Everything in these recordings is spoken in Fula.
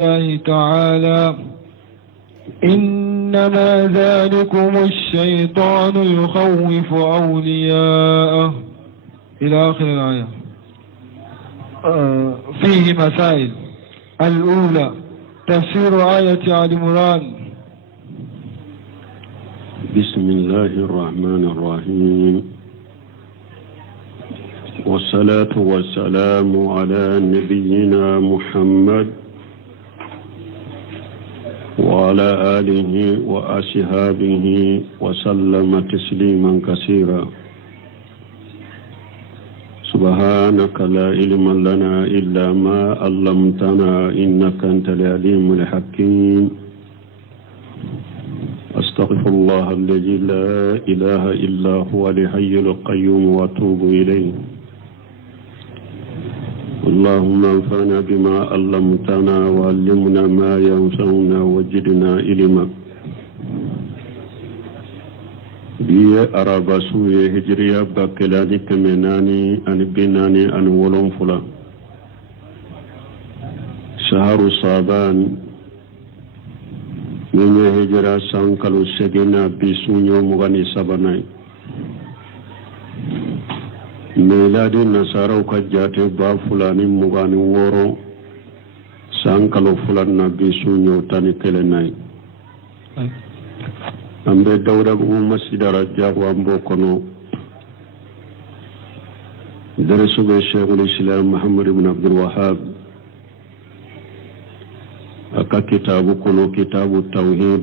الله تعالى إنما ذلكم الشيطان يخوف أولياءه إلى آخر الآية. فيه مسائل. الأولى تفسير آية آل عمران. بسم الله الرحمن الرحيم، والصلاة والسلام على نبينا محمد وعلى آله وأصحابه وسلم تسليما كثيرا. سبحانك لا علم لنا إلا ما علمتنا إنك أنت العليم الحكيم. أستغفر الله الذي لا إله إلا هو الحي القيوم وأتوب إليه. اللهم انفعنا بما علمتنا وعلمنا ما ينفعنا وزدنا علما. بي أرابا سوية هجرية باكلاني كمناني أن بناني أن ولون فلا شهر صابان من هجرة سانكالو سجنا بسونيو مغاني سبناي. ميلاد النصارى كجات با فلاني مغاني وورو سانكالو فلان نبي سونيو تاني كلناي. أمبي دورة مسجد رجاء وأمبو كنو درسوا بالشيخ الإسلام محمد بن عبد الوهاب أكا كتاب كنو كتاب التوحيد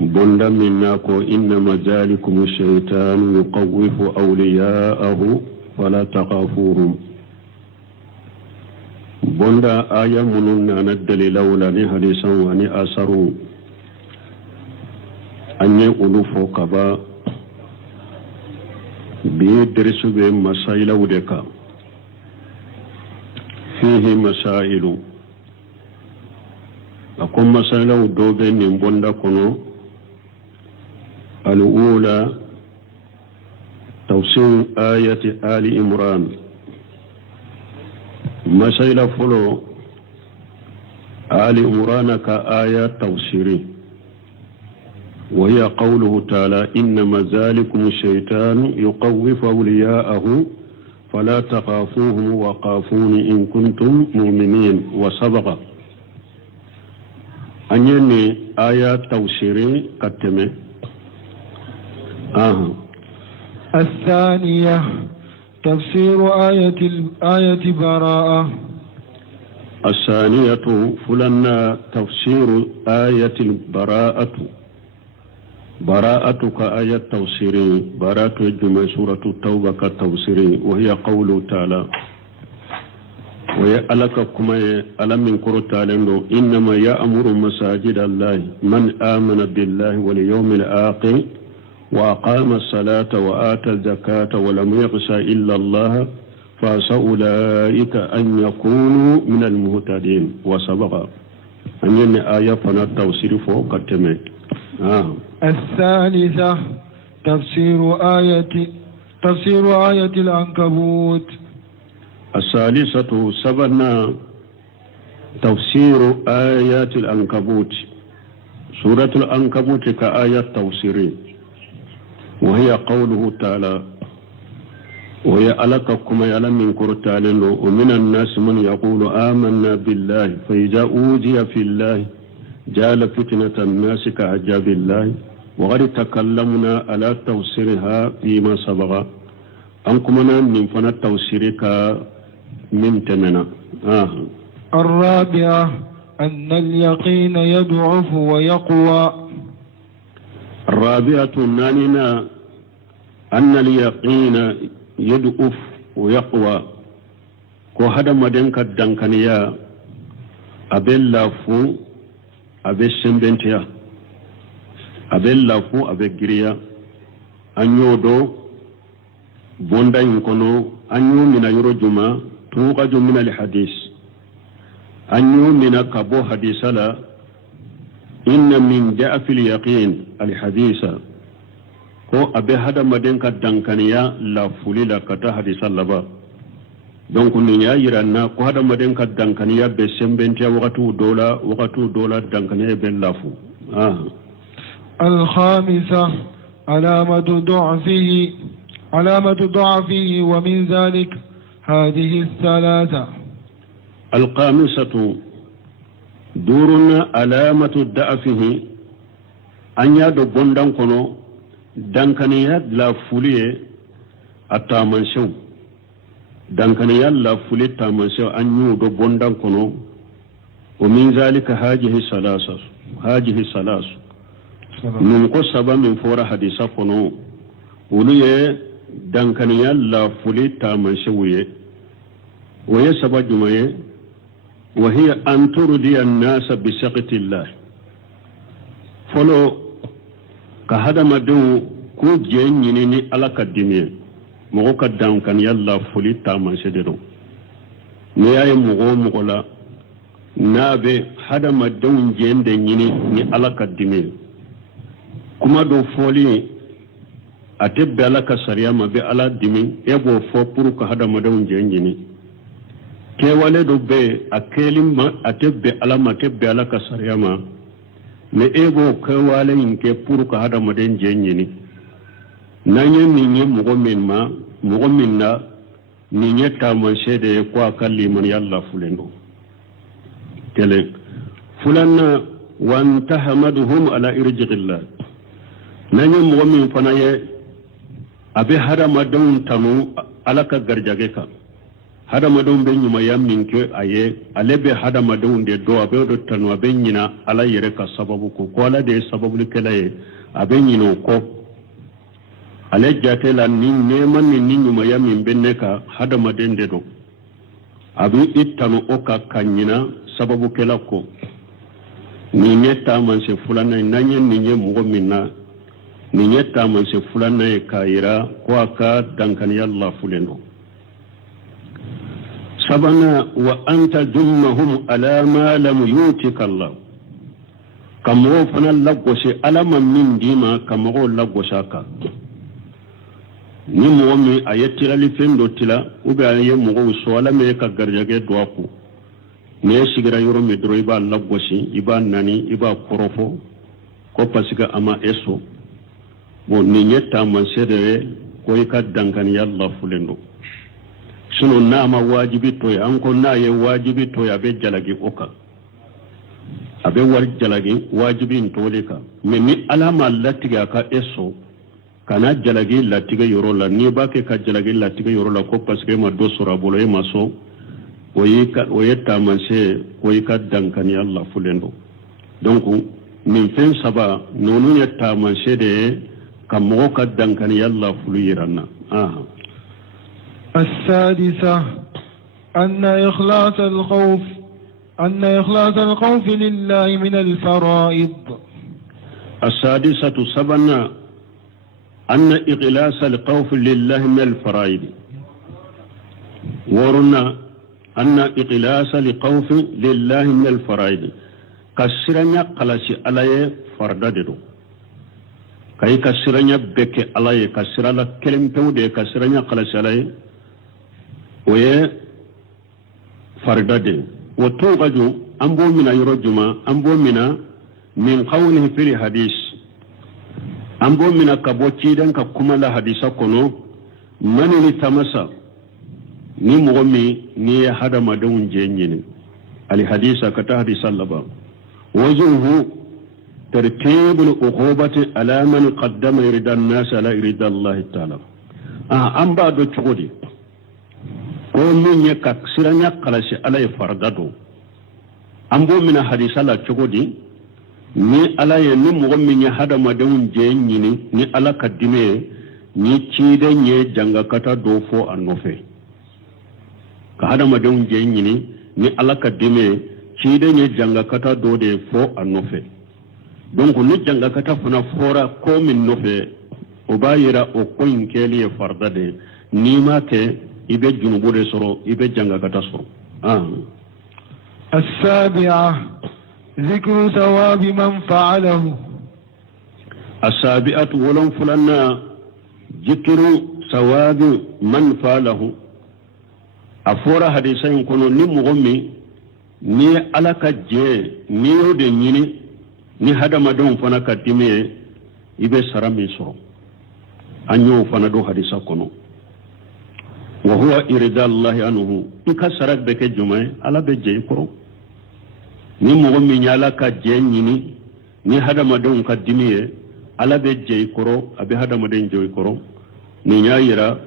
بندا مناكو إنما ذلكم الشيطان يقوف أولياءه فلا تخافوهم. بندا آية مننا ندل لولا حديثا واني أسروا أن يقولوا كبا بيدرسوا بمسائل ودكا فيه مسائل. أقوم مسائل ودوبين بندا كنو. الأولى توسيع آية آل عمران. مسائل فلو آل عمران كآية توسيري، وهي قوله تعالى إنما ذلكم الشيطان يقوف أولياءه فلا تخافوهم وخافوني إن كنتم مؤمنين. وسبق أنني آية توسيري كتمه. الثانية تفسير آية براءة. الثانية فلنا تفسير آية البراءة. براءة كآية توسيري، براءة الجمع سورة التوبة كتوسيري، وهي قوله تعالى ويألك كما ألم من قرط تعالى إنما يأمر مساجد الله من آمن بالله واليوم الآخر وأقام الصلاة وآتى الزكاة ولم يخش إلا الله فعسى أولئك أن يكونوا من المهتدين. وسبق أن آية فنا التوسير فوق التمت. الثالثة تفسير آية العنكبوت. الثالثة سبنا تفسير آيات العنكبوت. سورة العنكبوت كآية توسيري، وهي قوله تعالى وهي ألككم يعلم من قرطان ومن الناس من يقول آمنا بالله فإذا أوذي في الله جعل فتنة الناس كعجاب الله. وقد تكلمنا على توسيرها فيما سبق. أنكمنا من فن التوسير من تمنا. الرابعة أن اليقين يضعف ويقوى. الرابعة ناننا أن اليقين يضعف ويقوى. كهذا مدنك الدنكنيا أبلافو أبسمبنتيا أبلافو أبجريا أنيودو بوندا ينكونو أنيو من يرجما توقج من الحديث أنيو من كبو حديث لا إن من جاء في اليقين الحديث ko abe hada maden ka dankaniya la fuli la kata hadisa laba donc ni nya yiranna ko hada maden ka dankaniya be sembentiya wakatu dola dankaniya be lafu الخامسة علامة ضعفه ومن ذلك هذه الثلاثة. الخامسة دورنا علامة ضعفه أن يدو بندن كنو دنكنيات لا فوليه التامنشو دنكنيات لا فوليه التامنشو أن يدو بندن كنو ومن ذلك هذه الثلاثة من قصة من فورة حديثة كنو وليه دنكنيات لا فوليه التامنشوية وهي سبب جمعيه وهي أن ترضي الناس بسخط الله فلو كهذا ما دو كو جينيني على كدمي مغو كدام كان يلا فولي تامان سيدرو نياي مغو لا نابي هذا ما دو جين دينيني ني على كدمي كما دو فولي أتبع على كسريا ما بي على دمي يبو فو برو كهذا ما دو جينيني kewale do be a kelima atebbe alama tebbe alaka sariyama me ego kewale inke puru ka hada maden jenyini nanye ninye mugo minna ninye tamanshede kwa kalli man yalla fulendo tele fulanna wantahamaduhum ala irjiqillah nanye mugo min fanaye abe hada madon tanu alaka garjage ka hada madon ben nyuma yamin ke aye alebe hada madon de do abe do tanu abe nyina ala yere ka sababu ko ala de sababu kelaye abe nyino ko ale jate la ni neman ni nyuma yamin benne ka hada maden de do abe itanu o ka kanyina sababu kela ko ni nyeta man se fulana nanye ni nye mugo minna ni nyeta man se fulana e kaira ko aka dankani Allah fulendo sabana wa anta jummahum ala ma lam yutika Allah kamo fana lagose alama min dima kamo lagosha ka ni mo mi ayetira li fendo tila ube aye mo so ala me ka garjage do aku ne sigira yoro mi dro iba lagosi iba nani iba korofo ko pasiga ama eso bo ni nyetta man sedere ko ka dangan yalla fulendo suno nama wajibi to ya anko na ye wajibi to ya be jalagi oka abe war jalagi wajibi ntole ka me ni alama latiga ka eso kana jalagi latiga yoro la ni ba ke ka jalagi latiga yoro la ko paske ma do sura bolo e maso oyeta manse ko ka dankani Allah fulendo donc min fen saba nonu yetta manse de kamo ka dankani Allah fulu yiranna السادسة أن إخلاص الخوف لله من الفرائض. السادسة سبنا أن إخلاص الخوف لله من الفرائض ورنا أن إخلاص الخوف لله من الفرائض كسرنا قلش عليه فرددو كي كسرنا بك عليه كسرنا كلمة ودي كسرنا قلش عليه ويه فردد وتوغج أنبو من يرجما أنبو من قوله في الحديث أنبو من كبوتيدن ككمال حديثا كنو من لتمسا ni mogomi ni hada madun jenyini ali hadisa kata hadisa laba wajuhu tartibul uqubati ala man qaddama irida an-nas ala irida Allah ta'ala amba do chogodi ko min ya kaksiranya kalashi ala fardado ambo mina hadisa la chogodi ni ala ya ni mogomi ni hada madun jenyini ni ala kadime ni chide nye janga kata do fo anofe ka hada madon jenyini ni alaka dime chide nye janga kata dode fo anofe donc ni janga kata funa fora ko min nofe obayira o koin keli e fardade ni ma ke ibe junubude soro ibe janga kata soro السابعة ذكر ثواب من فعله. السابعة ولن فلنا ذكر ثواب من فعله afora hadisa in kono ni mugomi ni alaka je ni yode nyini ni hadama don fana ka dimiye ibe sarami so anyo fana do hadisa kono wa huwa irida Allah anhu ikasara beke jumay ala be je koro ni mugomi nyala ka je nyini ni hadama don ka dimiye ala be je koro abe hadama den je koro ni nyayira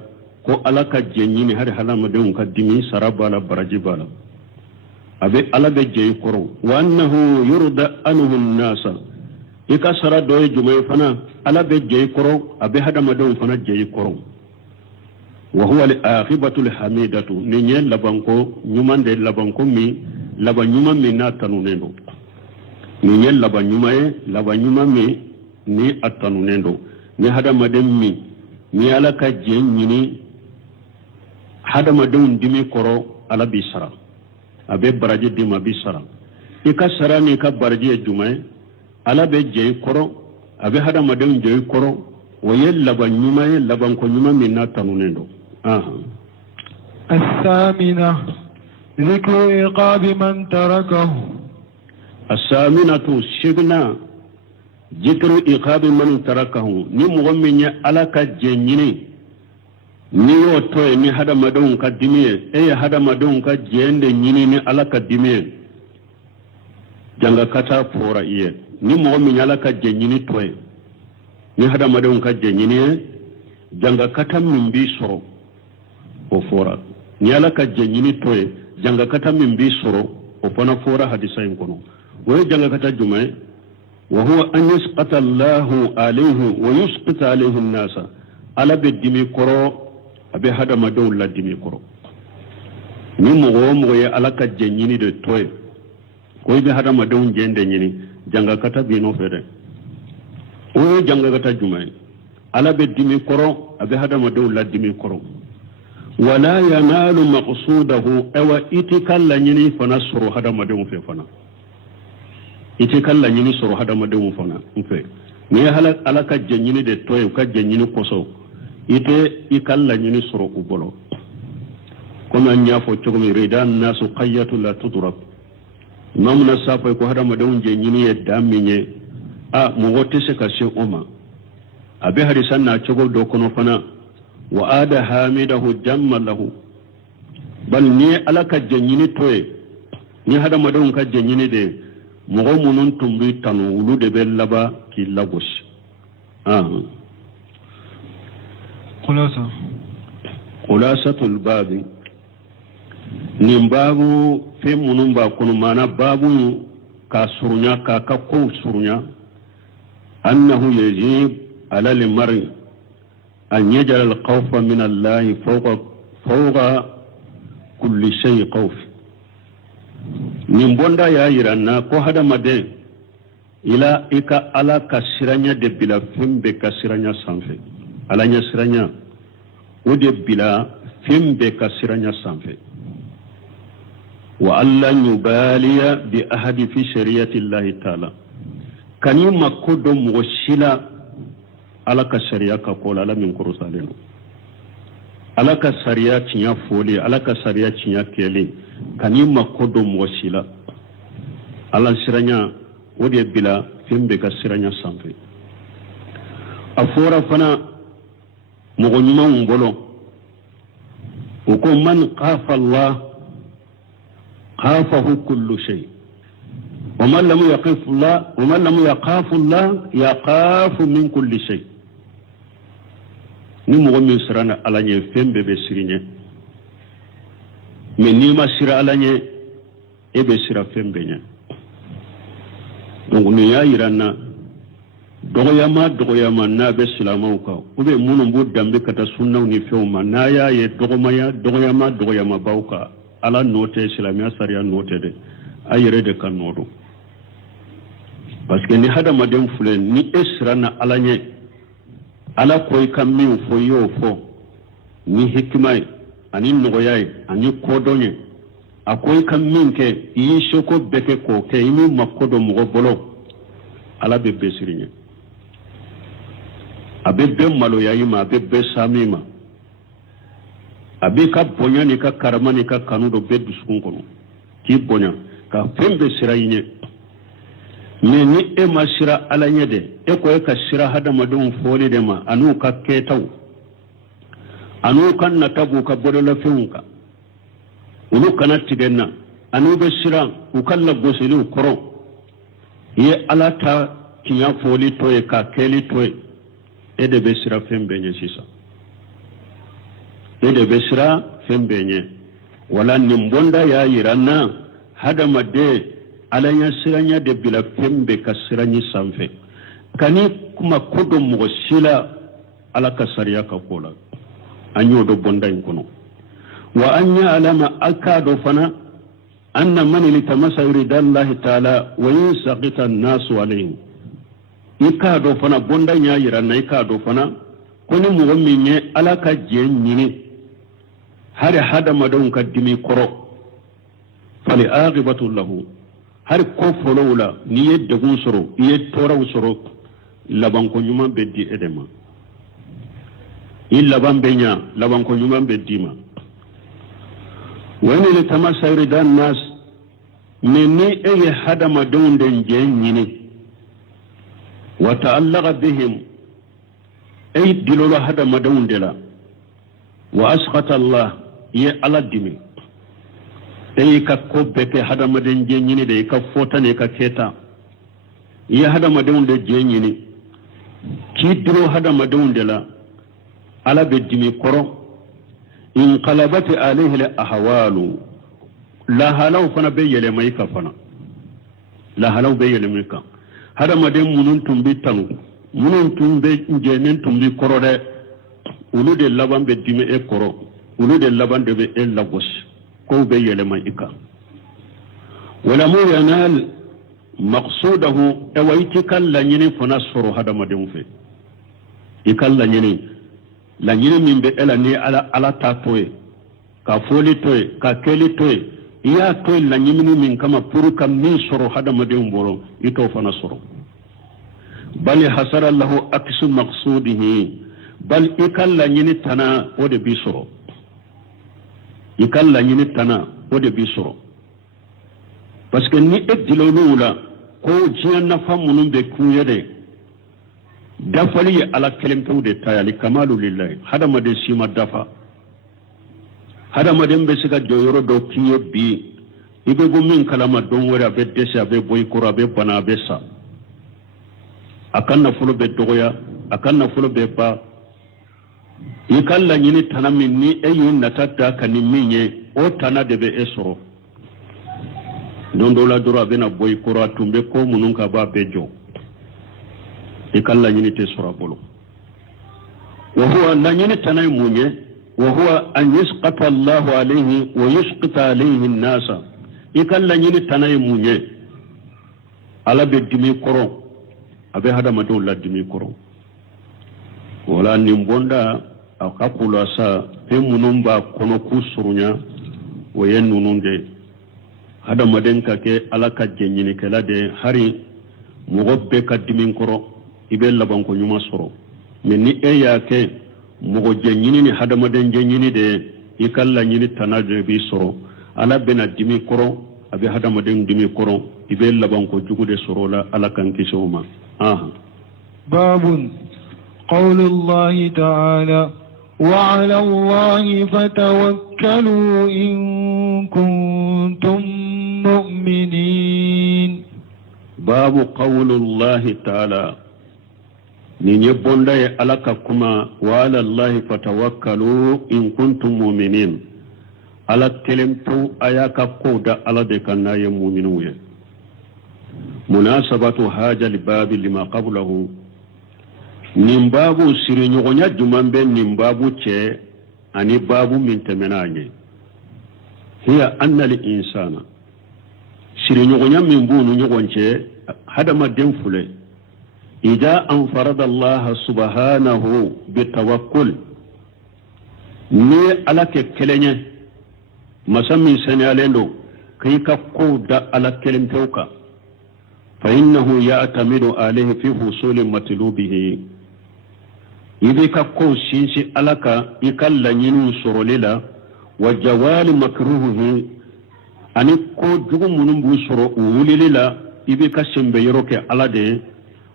ko ala ka je nyini har hadama don ka dimi sarabala barajibala abe ala be je koro wa annahu yurda anhu an-nasa ikasara do jumay fana ala be je koro abe hadama don fana je koro wa huwa al-akhibatu al-hamidatu ni nyel labanko nyumande labanko mi laba nyuma mi na tanunendo ni nyel laba nyuma laba nyuma mi ni atanunendo ni hadama den mi ni ala ka je nyini hadama don dimi koro ala bisara abe baraje dima bisara ikasara ni ka baraje jumay ala be je koro abe hadama don je koro wayel laba nyuma labanko nyuma mi na tanunendo الثامنة ذكر عقاب من تركه الثامنة شغنا ذكر عقاب من تركه نمغمني على كجنيني niyo toye ni hada madon ka dimiye hada madon ka jende nyini ni ala ka dimiye janga kata fora iye ni mo mi ala ka jenyini toye ni hada madon ka jenyini janga kata min bi soro o fora ni ala ka jenyini toye janga kata min bi soro o fana fora hadisa in kono wo janga kata jumae wa huwa an yasqata Allahu alayhi wa yusqita alayhi an-nasa ala be dimi koro abe hada madon la dimi koro ni mo ye ala ka jenyini de toye ko be hada madon jende nyini janga kata bi no fede o janga kata jumae ala be dimi koro abe hada madon la dimi koro wala yanalu maqsudahu awa itikalla nyini fana suru hada madon fe fana itikalla nyini suru hada madon fana fe ni ala ka jenyini de toye ka jenyini koso ite ikalla nyini suru ubolo kuma nyafo chogmi ridan nasu qayyatu la tudrab namna safa ko hada madon jenyini e daminye mu wote se ka se oma abe hadisan na chogo do kono fana wa ada hamidahu jamma lahu bal ni alaka jenyini toye ni hada madon ka jenyini de mo munun tumbi tanu ulu de bellaba ki lagos khulasatul babi nimbabu fe munun ba kono mana babu ka surunya ka ko surunya annahu yajib ala al-mar'i أن يجعل الخوف من الله فوق كل شيء خوف نمبوندا يا يرانا كو هذا مدين إلى إكا على كسرانيا دبلا فيم بكسرانيا سانفي على نسرانيا ودبلا فيم بكسرانيا سانفي وألا يبالي بأحد في شريعة الله تعالى كان يمكو دم وشيلا alaka sharia ka kola ala min kurusaleno alaka sharia tinya foli alaka sharia tinya kele kani makodo mwashila ala siranya wodi bila fembe ka siranya sanfe afora fana mugonyuma ngolo uko man qafa Allah qafahu kullu shay ومن لم يخاف الله ومن لم يخاف الله يخاف من كل شيء ni mo min sirana alanye fembe be sirinye me ni ma sira alanye e be sira fembe nya donc ni ya irana dogoyama na be silamaw ka ube munum bu dambe kata sunnaw ni fewma na ya ye dogoyama bawka ala note silamiya sariya note de ayere de kan nodo parce que ni hada madem fule ni esrana alanye ala koy kam min fo yo fo ni hikmay ani nogoyay ani kodonye akoy kam min ke yi shoko beke ko ke imi makodo mo bolo ala be besirinya abebe malo yayima abebe samima abika bonya ni ka karama ni ka kanu do beddu sukun kono ki bonya ka fembe sira yinye mais ni e ma sira ala nyede e ko e ka sira hada madum foli de ma anu ka ketaw anu kan na tabu ka bodola feunka ulu kana tigenna anu be sira u kala gosilu koro ye ala ta kinya foli to e ka keli to e de be sira fembe nye sisa e de be sira fembe nye wala nimbonda ya yiranna hada madde alanya siranya de bila fembe ka siranyi sanfe kani kuma kodo mo sila ala ka sariya ka kola anyo do bonda inkono wa anya alama akado fana anna man litamasa yuridallahi ta'ala wa yusaqita an-nasu alayhi ikado fana bonda nya yiranna ikado fana koni mo minye ala ka je nyini hari hada madon ka dimi koro fali aqibatu lahu har ko folowla ni yedde gun soro toraw soro laban ko nyuma beddi edema illa bambenya laban ko nyuma beddima wani le tamasayri dan nas minni ay hadama donde nyini wa ta'allaqa bihim ay dilolo hadama donde la wa asqata Allah ya ala dimi dai ka ko beke hadamaden jenyini dai ka fotane ka keta ya hadamaden de jenyini ki diro hadamaden de la ala be dimi koro in qalabati alayhi al ahwalu la halaw fana be yele mai ka fana la halaw be yele mai ka hadamaden munun tumbi tanu munun tumbe jenen tumbi koro de ulu de laban be dimi e koro ulu de laban de be e lagos ko be yelema ika wala mu yanal maqsudahu awayti kala nyini fana soro hada madem fe ikalla nyini la nyini min be ela ni ala ta toy ka foli toy ka keli toy ya toy la nyini min kama puru kam min soro hada madem boro ito fana soro bal hasara lahu aksu maqsudihi bal ikalla nyini tana ode bi soro ikalla nyini tana ode bi soro parce que ni edilolula ko jiyan na famunun be kuyede dafali ala kelemtu de tayali kamalu lillahi hada made sima dafa hada made be siga joyoro do kiye bi ibe gumin kalama don wora be desa be boy kura be bana be sa akanna fulo be dogoya akanna fulo be ba ikalla nyini tana minni eyin natata kani minye o tana debe esoro nondo la dura bena boy kura tumbe ko munun ka ba bejo ikalla nyini te sura bolo wa huwa la nyini tana munye wa huwa an yasqata Allah alayhi wa yasqata alayhi an-nasa ikalla nyini tana munye ala be dimi koro abe hada madu la dimi koro wala nimbonda akakula sa pe munumba kono kusurunya wayen nununde hada maden ka ke alaka jenyini kala de hari mugobbe ka dimin koro ibe laban ko nyuma soro menni e ya ke mugo jenyini ni hada maden jenyini de ikalla nyini tanaje bi soro ala bena dimi koro abe hada maden dimi koro ibe laban ko jugude soro la alakan kisoma babun قول الله تعالى وعلى الله فتوكلوا إن كنتم مؤمنين باب قول الله تعالى من يبون لك كما وعلى الله فتوكلوا إن كنتم مؤمنين على كلمة آياك قودة على دكنا يمؤمنون مناسبة هذا الباب لما قبله nimbabu siri nyogonya jumambe nimbabu che ani babu min temenanye hiya anna li insana siri nyogonya min bunu nyogonche hadama denfule ida an farada Allah subhanahu bitawakkul ni alake kelenye masami senalendo kayka koda ala kelemteuka fa innahu ya'tamidu alayhi fi husul matlubihi ibe ka ko sinsi alaka ikalla nyinu sorolela wa jawali makruhihi ani ko jugu munum bu soro wulilila ibe ka sembe yoroke ala de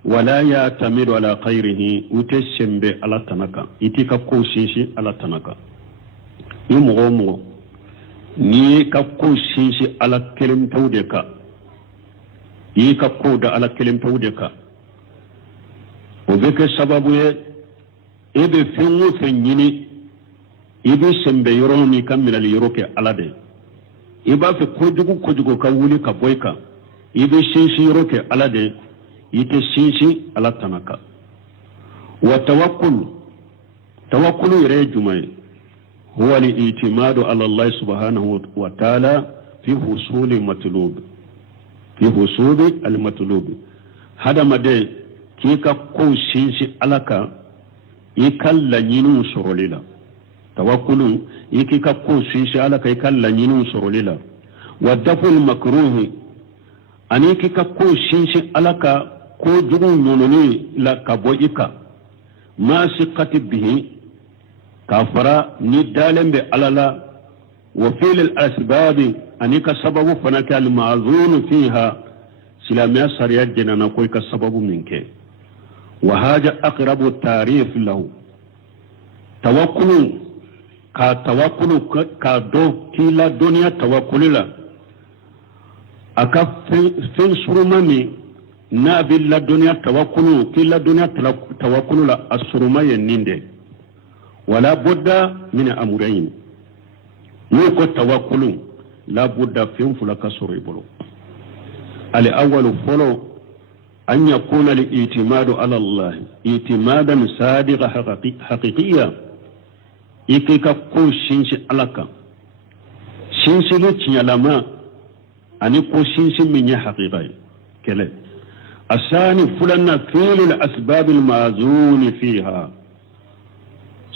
wala ya tamidu ala khairihi ute sembe ala tanaka itika ko sisi ala tanaka ni mo ni ka ko sisi ala kelim tawde ka yi ka ko da ala kelim tawde ka o be ke sababu ye ebe fenwo fenyini ibe sembe yoroni kamila yoroke ala de iba fe kojugu ka wuli ka boyka ibe sisi yoroke ala de ite sisi ala tanaka wa tawakkul yare jumai huwa al-i'timadu ala Allah subhanahu wa ta'ala fi husuli al-matlub hada made kika ko sisi alaka ikalla nyinu sorolila tawakkulu ikika ko sisi alaka ikalla nyinu sorolila wa daful makruhi ani kika ko sisi alaka ko jugu nononi la kaboika ma siqati bihi kafara ni dalembe alala wa fil al-asbab anika sababu fanaka al-ma'zun fiha silamiya sariya jenana ko ka sababu minke wa haja aqrabu tarif lahu tawakkulu ka do kila dunya tawakkulila aka fin surumani na billa dunya tawakkulu kila dunya tawakkulu la asuruma yeninde wala budda min amrayn yuko tawakkulu la budda fin fulaka suribulu al awwal folo an yakuna al i'timadu ala Allah i'timadan sadiqa haqiqiyya ikika ko shinshi alaka shinshi ne ciyalama ani ko shinshi min ya haqiqai kele asani fulanna fi'l al-asbab al-ma'zun fiha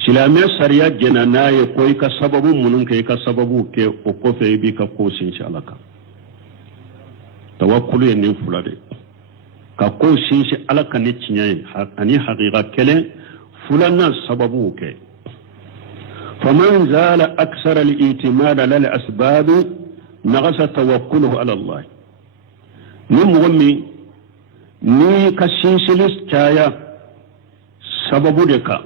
silamiya sariya jenana ye ko ka sababu munun ke ka sababu ke o ko fe bi ka ko shinshi alaka tawakkulu yen fulade ka ko shinshi alaka ne cinyai ani haqiqa kele fulanna sababu ke فمن زال أكثر الاعتماد على الأسباب نغص توكله على الله نمغمي ni ka sinsilis caya sababu de ka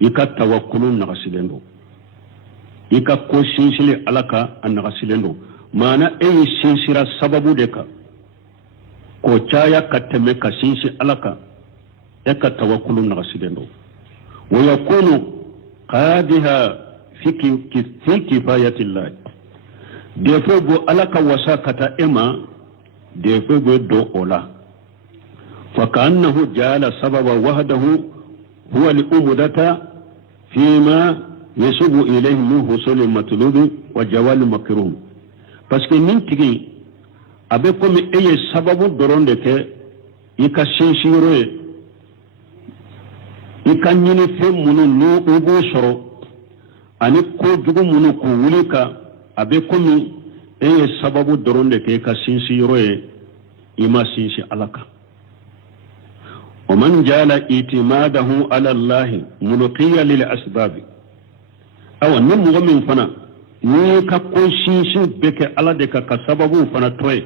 ika tawakkulun nagasilendo ika ko sinsili alaka an nagasilendo mana eyi sinsira sababu de ka ko caya ka teme ka sinsi alaka eka tawakkulun nagasilendo wa yakunu qadiha fi kifayatillah defo go alaka wasakata ema defo go do ola فكأنه جعل سبب وحده هو الأمدة فيما يسوب إليه من حصول المطلوب وجوال المكروه parce que nintigi abe comme eye sababu doronde ke ika shinshiro ika nyini fe munu no ugo soro ani ko jugu munu ko wulika abe comme eye sababu doronde ke ika shinshiro ima shinshi alaka ومن جعل اعتماده على الله ملقيا للأسباب أو نمو من فنا نيكا كوشيش بك على دك كسبب فنا توي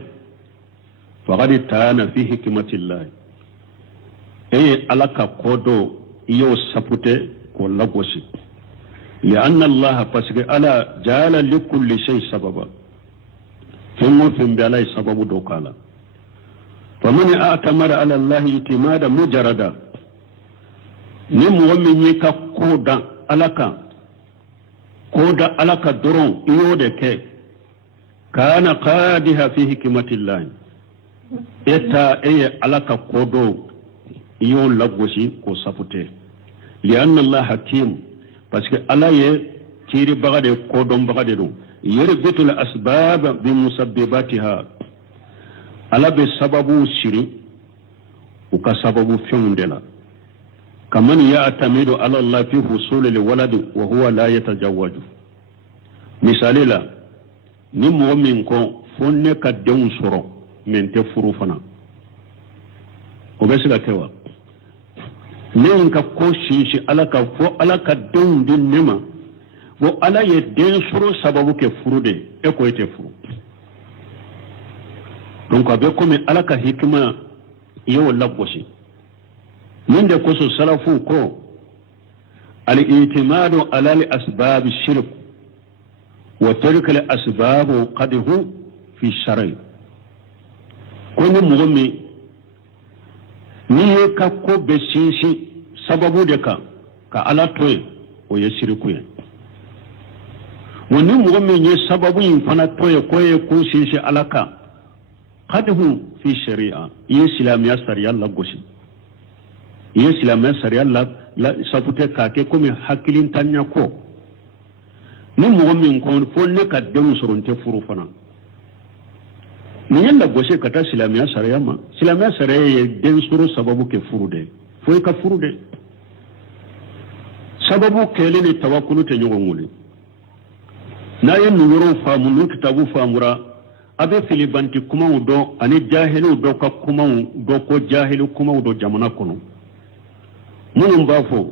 فقد تانا في حكمة الله أي ألك كودو يو سبوتي كولا بوشي لأن الله فسك على جعل لكل شيء سببا ثم بألاي سبب دوكالا فمن اعتمد على الله اعتمادا مجردا ومن يكا كودا ألك درون يودك كان قادها في حكمة الله إتا إيه ألك كودو يون لغوشي كو سفوتي لأن الله حكيم باسكو الله تيري بغادي كودون بغادي يربط الأسباب بمسبباتها ala be sababu siri uka sababu fiundela kaman ya atamidu ala Allah fi husuli liwalad wa huwa la yatajawwaju misalila ni mu'min ko fonne ka den soro men te furu fana o be sila kewa nen ka ko shi alaka fo alaka den din nema bo ala ye den suru sababu ke furu de e ko ite furu donc abe comme ala ka hikma yo lagosi min de ko so salafu ko al i'timadu ala al asbab shirk wa tark al asbab qadhu fi shar'i ko ni mugumi ni ka ko be sisi sababu de ka ala toy o ye shirku ye wani mugumi ne sababu yin fana toy ko ye ko sisi alaka qadhu fi shari'a ye islamiya sariya lagosi ye islamiya sariya la sabute ka ke comme hakilin tanya ko ni mugumi ko fo ne ka dem soronte furu fana ni yalla goshe kata islamiya sariya ma islamiya sariya ye den suru sababu ke furu de fo ka furu de sababu kele ni tawakkulu te nyogo nguli na ye nuyoro faamu nu kitabu faamura abe filibanti kuma do ani jahilu do ka kuma do ko jahilu kuma do jamana kono mun ba fo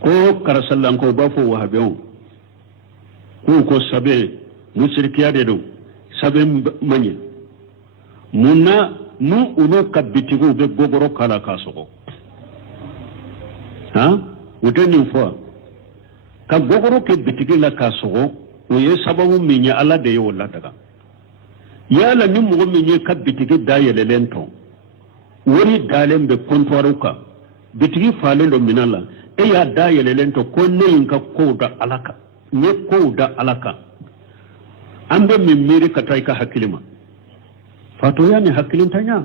ko karasallan ko ba fo wahabiyon ko sabe musrikiya de do sabe manye munna nu uno kabitigo be gogoro kala kasoko ha uteni fo ka gogoro ke bitigi la kasoko o ye sababu minya ala de yo la daga yala ni mo minye ka bitigi da yele lento wori dalen be kontwaruka bitigi falendo minala e ya da yele lento ko ne ka ko da alaka ne ko da alaka ambe mimmiri katai ka hakilima fato yani hakilin tanya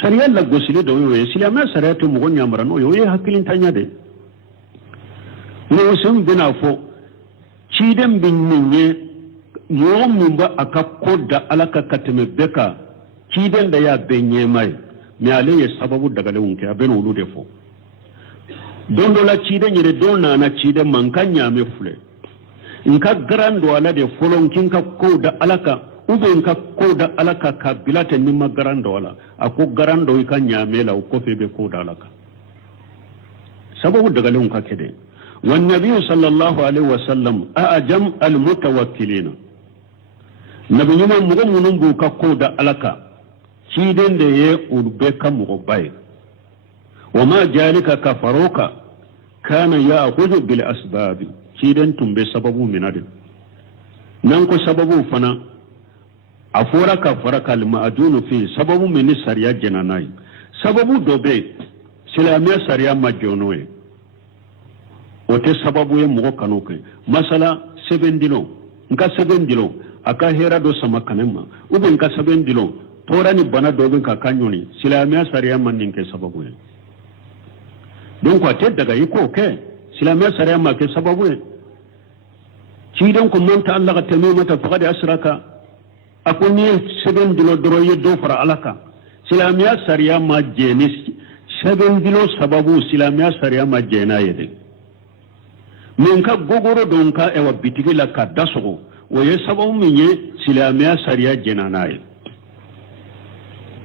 sariya la gosile do yo islama sariyatu mo gonya marano yo ye hakilin tanya de no sun bina fo ciden bin minye yo mun ba aka kodda alaka katime beka ciden da ya benye mai me ale ye sababu daga lewunke aben wulu de fo don do la ciden yire don na ciden man kanya me fule in ka garando ala de folon kin ka koda alaka ube in ka koda alaka ka bilata ni ma garando ala ako garando ka nyame la ko febe koda alaka sababu daga lewunka kede wan nabiy sallallahu alaihi wasallam ajam al mutawakkilina nabi nyuma mugo munun bu ka koda alaka ciden da ye urbe ka mugo bai wa ma jalika kafaruka kana ya'khudhu bil asbab ciden tumbe sababu minadin nan ko sababu fana afora ka faraka al ma'dunu fi sababu min sariya jananai sababu dobe silamiya sariya majonoe ote sababu ye mugo kanuke masala 7 dilo nka 7 dilo aka hera do sama kanema ube nka 7 dilo torani bana dobe ka kanyoni silamiya sariya mannin ke sababu ye donc ate daga yiko ke silamiya sariya ma ke sababu ye cidan ko monta Allah ka tame mata faqad asraka akuni 7 dilo doro ye do fara alaka silamiya sariya ma jeni 7 dilo sababu silamiya sariya ma jena yede min ka gogoro don ka ewa bitigi la ka dasogo o ye sababu min ye silamiya sariya jenanaye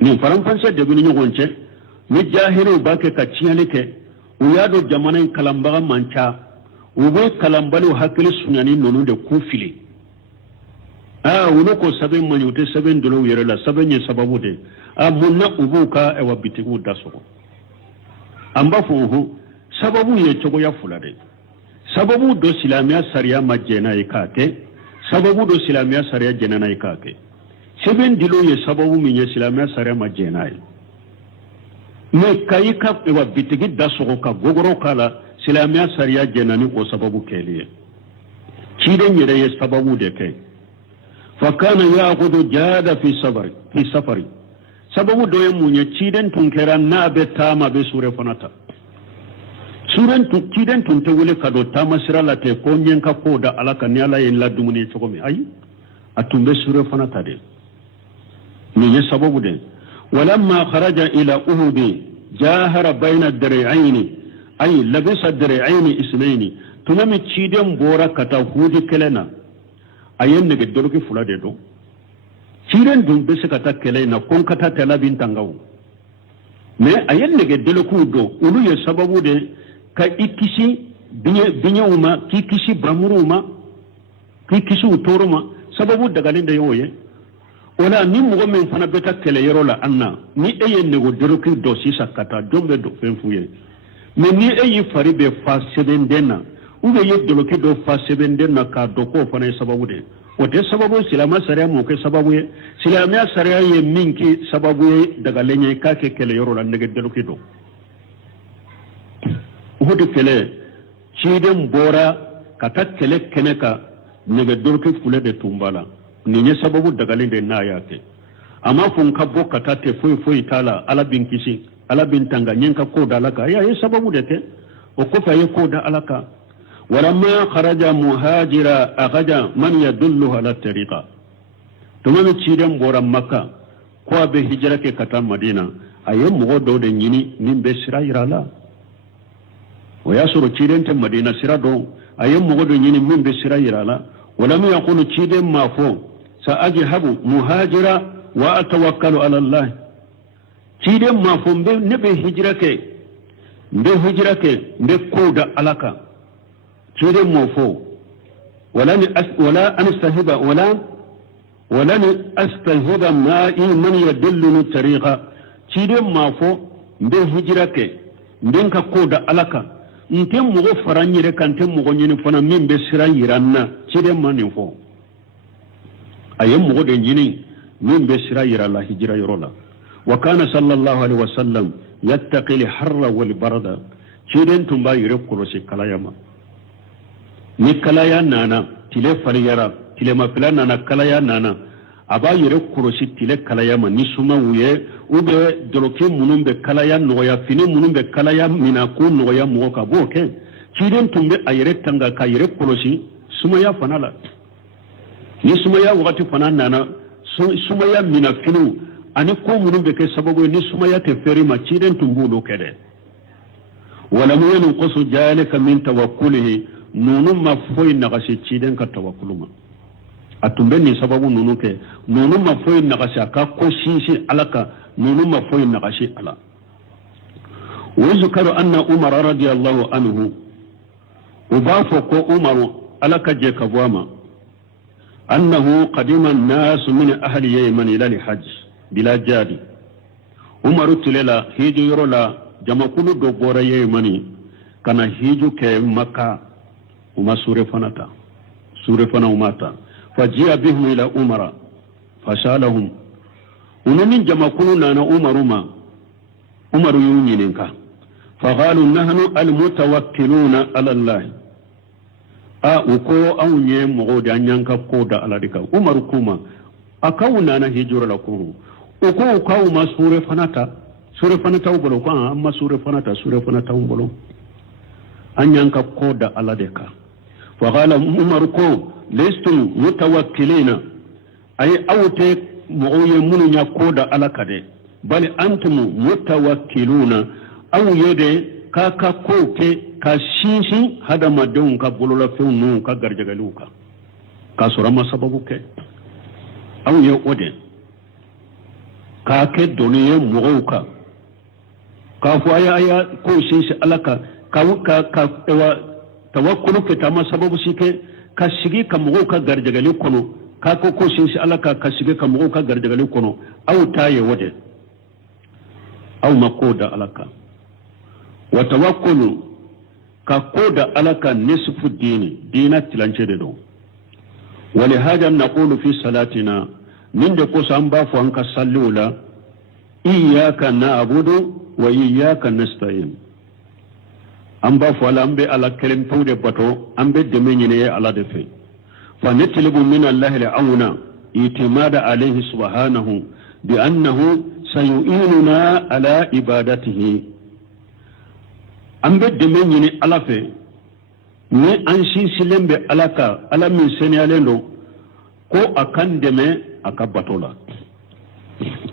ni faranfanse de bin nyogonche ni jahilu bake ka ciyale ke o yado jamana kalambaga mancha o be kalambali hakili sunyani nonu de kufili wono ko sabe manyute sabe ndolo yere la sabe nye sababu de munna ubuka ewa bitigu dasogo amba fuhu sababu ye chogo ya fulade sababu do silamiya sariya majena ikake sababu do silamiya sariya jenana ikake seben dilo ye sababu minye silamiya sariya majena me kayika ewa bitigi dasogo ka gogoro kala silamiya sariya jenani o sababu keliye ciden yere ye sababu de ke fakana ya'khudhu jada fi safari sababu do ye munye ciden tunkera na be tama be sure fanata ciden tun te wele kado tama sirala te ko nyenka ko da alaka ni ala yin la dumuni chogomi ay atumbe sure fanata de ni ye sababu de walamma kharaja ila uhud jahara bayna ad-dir'ain ay labisa ad-dir'ain isnayn tunami ciden bora kata hudi kelena ayen ne gedoroki fulade do ciden dum be se kata kelena kon kata telabin tangaw me ayen ne gedoloku do ulu ye sababu de ka ikisi binyuma ki kisi bramuruma ki kisi utoruma sababu dagalin da yoye wala ni mo men fana beta kele yero la anna ni eye nego doroki do sisa kata dombe do fenfuye mais ni eye fari be fa sebendena ube ye doroki do fa sebendena ka do ko fana sababu de wote sababu silama sariya mo ke sababu ye silama sariya ye minki sababu ye daga lenye ka ke kele yoro la nege doroki do wote kele chidem bora kata kele keneka nege doroki fule de tumbala ni nye sababu daga lende na yake ama fun kabbo kata te foi tala ala bin kisi ala bin tanga nyenka koda alaka ya ye sababu de te o kofa ye koda alaka ولما خرج مهاجرا أخرج من يدله على الطريقة تمام تشيدم بورا مكة كوا بهجرة كتام مدينة أيام مغدو دنيني من بسرا يرالا وياسر تشيدم تم مدينة سرا دو أيام مغدو دنيني من بسرا يرالا ولم يقول تشيدم ما فو سأجهب مهاجرا وأتوكل على الله تشيدم ما فو نبي هجرة بكودا ألكا تشير موفو ولا أنستهب ولا أستهب ما من يدلني الطريقة تشير موفو بهجرك بينك كودا ألكا نتم مغفراني لك نتم مغنين فنا من بسرا يرانا تشير ما نفو أيام مغنين من بسرا يرالا هجرا يرولا وكان صلى الله عليه وسلم يتقي الحر والبرد تشير تنبا يرقل سكالايما ni kalaya nana tile fariyara tile mafila nana kalaya nana aba yere kurosi tile kalaya ma ni suma wuye ube doroke munun be kalaya noya fini munun be kalaya mina ko noya mo ka boke kiden tumbe ayere tanga ka yere kurosi suma ya fanala ni suma ya wakati fana nana suma ya mina finu ani ko munun be ke sababu ni suma ya te feri ma kiden tumbu do kede wala mu yanu qasu jalika min tawakkulihi nunu ma foyi nagasi ciden ka tawakkuluma atumbe ni sababu nunu ke nunu ma foyi nagasi aka ko sisi alaka nunu ma foyi nagasi ala وذكر أن عمر رضي الله عنه وبافق عمر alaka je kabwama أنه قدم الناس من أهل يمن إلى الحج بلا جاد عمر تللا هيجو يرولا جمع كل دبور يمني كان هيجو كمكة وما سورة فنا وماتا فجاء بهم إلى عمر فسألهم ونمن جمع كلنا عمر يونينك فقالوا نحن المتوكلون على الله uko au nye mgodi anyanka koda aladika umaru kuma akawuna na hijura la kuru uko ukawu ma sure fanata ubolo kwa amma sure fanata ubolo anyanka koda aladika faqala umaru ko lestum mutawakkilina ay awte mu'oye munu nya koda alakade bali antum mutawakkiluna aw yede kaka koke ka shinshi hada madon ka bolola feunu ka garjagaluka ka surama sababu ke aw ye ode ka ke doniye muguka ka fu aya ko shinshi alaka ka tawakkulu ke tama sababu sike ka shigi ka muguka garjagalu kono ka ko shinshi alaka ka shigi ka muguka garjagalu kono aw taye wode aw makoda alaka wa tawakkulu ka koda alaka nisfu dina tilancede do wali hada naqulu fi salatina min de ko samba fo an ka sallula iyyaka na'budu wa iyyaka nasta'in amba fo lambe ala kelem tawde bato ambe de menyine ala de fe fa natlubu min allah al-auna itimada alayhi subhanahu bi annahu sayu'inuna ala ibadatihi ambe deme nyini ala fe ni an silembe alaka ala min seniyalendo ko akan deme akabatola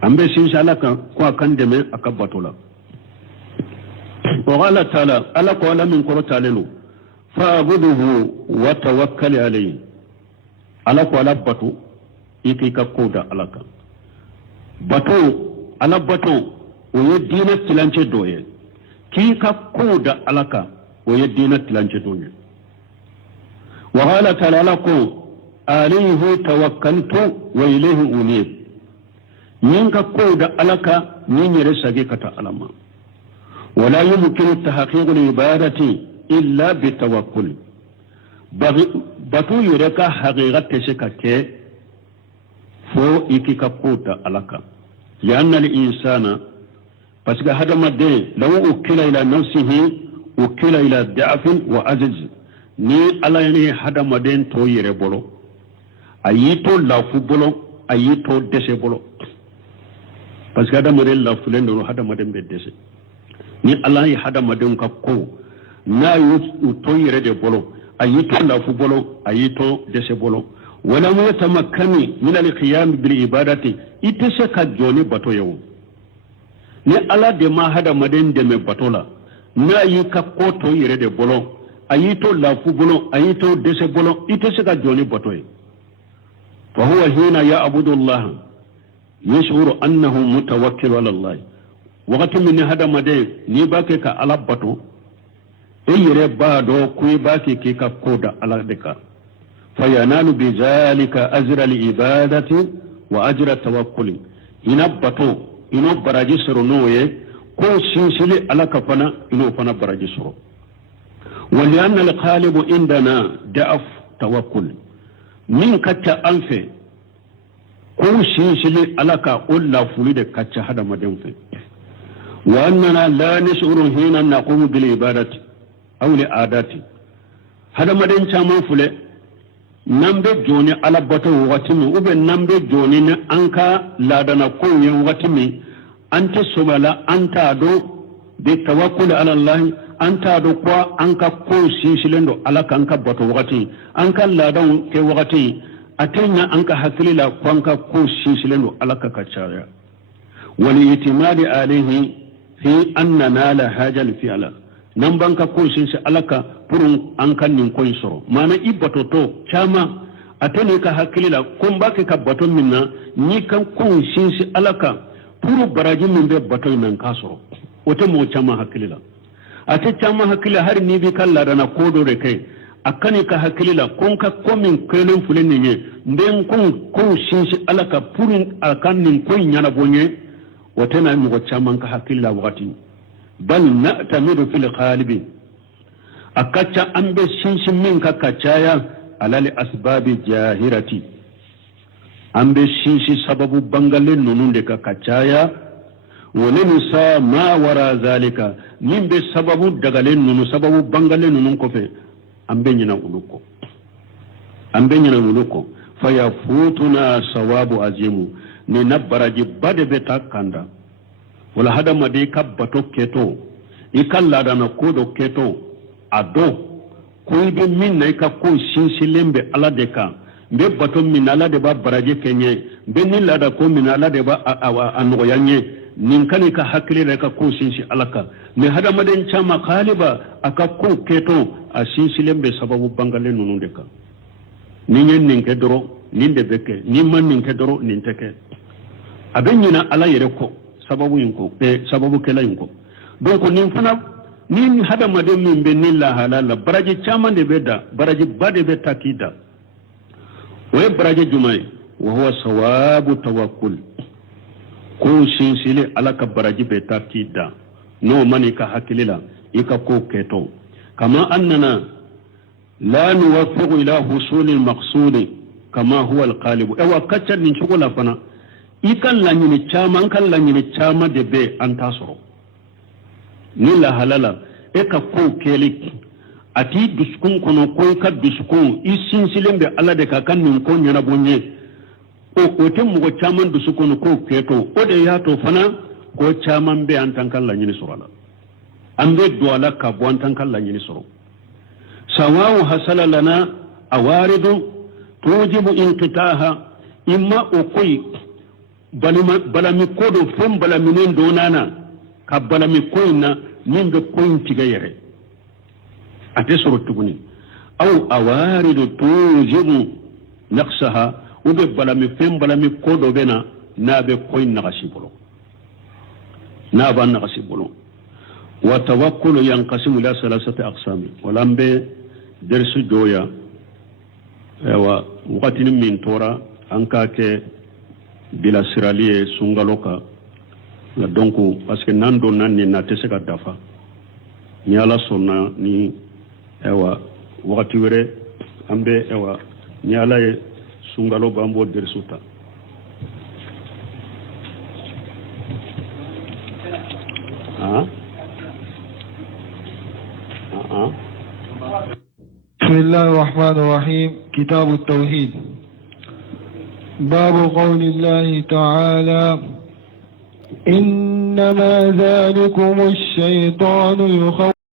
ambe sinsi alaka ko akan deme akabatola wa qala ta'ala ala ko ala min qur'anelo fa'buduhu wa tawakkal alayhi ala ko ala batu ikika koda alaka batu ala batu o dina tilance doye ki ka koda alaka ويدينا تلانجدوني وقال تعالى لكم عليه توكلت وإليه أنيب نينك كود ألك نين رساقك تعلم ولا يمكن تحقيق العبادة إلا بالتوكل بطو يرك حقيقة تشكك فو إكي كود ألك لأن الإنسان بس هذا مدى لو أكل إلى نفسه أكل إلى ضعف وعجز ni ala ni hada maden to yere bolo ayito lafu bolo ayito dese bolo parce que hada maden lafu len do hada maden be dese ni ala yi hada maden ka ko na yu to yere de bolo ayito lafu bolo ayito dese bolo wala mu tamakkani min al-qiyam bil ibadati itese ka joni bato yawo ni ala de ma hada maden de me batola na yi ka ko to yere de bolo ayito lafu bolo ayito dese bolo itese ka joni batoy fa huwa hina ya'budu Allah yashuru annahu mutawakkil ala Allah wakati min hada made ni bake ka ala bato yere bado kuy bake ke ka koda ala deka fa yanalu bi zalika ajra al ibadati wa ajra tawakkul ina bato ino baraji soro noye ko sinsili ala kafana ino fana baraji soro ولأن القالب عندنا ضعف توكل من كتا أنفي كل شيء ألك أولا فلد كتا هذا مدنفي وأننا لا نشعر حين نقوم بالعبادة أو لعادات هذا مدن شامان فلد نمبر جوني على بطو وغتمي وبن نمبر جوني أنكا لا دنا كوني وغتمي أنت سبلا أنت أدو بالتوكل على الله anta do kwa anka ko sisilendo alaka anka bato wakati anka ladan ke wakati atenya anka hakilila kwa anka ko sisilendo alaka kachaya wali itimadi alayhi fi anna nala hajal fi'ala nan banka ko sisi alaka purun anka nin ko isoro mana ibato to chama atene ka hakilila kumbake ka bato minna ni kan ko sisi alaka puru baraji min be bato nan kasoro wote mo chama hakilila ate chama hakila har ni bi kala dana kodo de kai akani ka hakila kon ka komin kelen fulen ne den kon shinshi alaka purin akan nin ko nyana bonye wotena mu ko chama ka hakila wakati bal na'tamidu fil qalibi akacha ambe shinshi min ka kachaya alali asbabi jahirati ambe shinshi sababu bangalen nununde ka kachaya وننسى ما وراء ذلك من بسبب دغالين نونو سبب بانغالين نونو كوفي امبينينا ولوكو فيفوتنا ثواب عظيم ننبرج بد بتا كاندا ولا هذا ما دي كبتو كيتو يكلا دانا كودو كيتو ادو كويدو من نايكا كو سينسيلمبي على دكا be bato min ala de ba baraje kenye be nilla da ko min ala de ba anoyanye nin kani ka hakile da ka ko sinsi alaka me hada maden chama khaliba aka ko keto a sinsi lembe sababu bangale nunu de ka nin nin ke doro nin de beke nin man nin ke doro nin teke abenyina ala yere ko sababu yinko sababu kela yinko donc nin fana nin hada maden min be nilla halala baraje chama de beda baraje bade be takida ويبرج جمعي وهو صواب توكل كو سينسيلي على كبرج بتاكيدا نو ماني كحكيلا يكا كو كيتو كما أننا لا نوفق إلى حصول المقصود كما هو القالب ايوا كاتشر من شغل فنا يكن لا ني تشاما كان لا ني تشاما دي بي انتاسرو نيلا حلالا اكا كو كيليك ati duskun kono ko ka duskun isin silembe ala de ka kan nin ko nyana bonye o te mo chaman duskun ko keto o de ya to fana ko chaman be an tan kala nyini surala ambe do ala ka bo an tan kala nyini suru sawawu hasala lana awaridu tujibu inqitaha imma o koy balami kodo fom balami nen do nana ka balami koyna nimbe koyin tigayere أتسر التبني أو أوارد توجب نقصها وببلمي فين بلمي كودو بنا نابي كوين نغسي بلو نابا نغسي بلو وتوكل ينقسم إلى ثلاثة أقسام ولم درس جويا وقت من تورا أنكاك بلا سرالية سنغالوكا donc parce que nan do nan ni na tese ka dafa ni ala sonna ni ewa wakati were ambe ewa ni ala ye sungalo bambo dersuta بسم الله الرحمن الرحيم كتاب التوحيد باب قول الله تعالى إنما ذلكم الشيطان يخوف